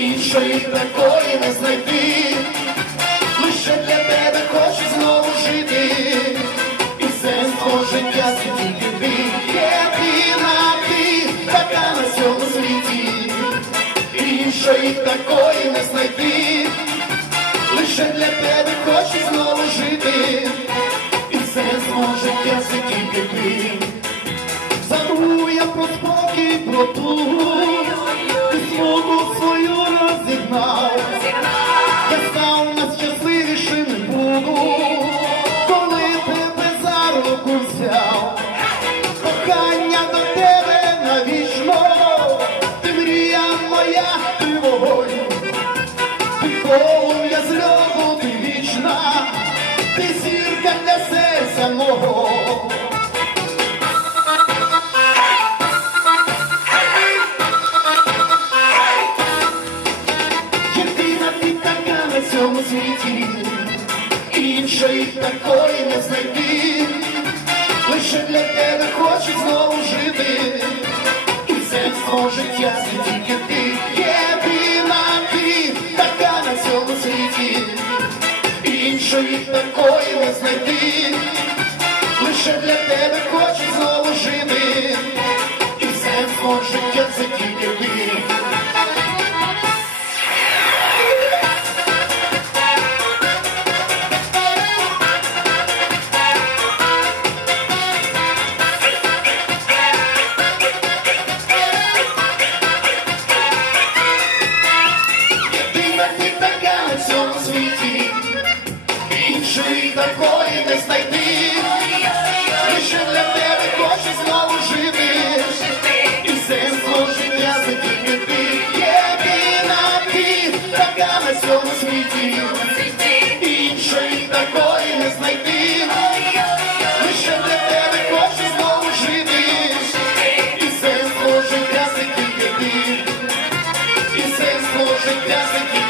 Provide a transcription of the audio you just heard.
іншої такої не знайти. Лише для тебе хочу знову жити, і сенс твого життя це тільки ти. Єдина ти, така на цьому світі, іншої такої не знайти. Лише для тебе хочу знову жити, і сенс мого життя це тільки ти. Забув я про спокій, про тугу, ти смуту свою розігнав. Я став найщасливішим не буду, коли тебе за руку взяв. Кохання до тебе навічно, ти мрія моя, ти вогонь, ти полум'я з льоду, ти вічна, ти зірка для серця мого. Єдина ти така на цьому світі, іншої такої не знайти. Лише для тебе хочу знову жити, і сенс твого життя це тільки ти. Єдина ти, така на цьому світі, іншої такої не знайти. Лише для тебе хочу знову жити, і сенс твого життя це тільки ти. Ти така на цьому світі, іншої такої не знайти. Лише для тебе хочу знову жити, і сенс твого життя це тільки ти. Єдина ти, така на цьому світі, іншої такої не знайти. Лише для тебе хочу знову жити, і сенс твого життя це тільки ти. І сенс твого життя це тільки ти.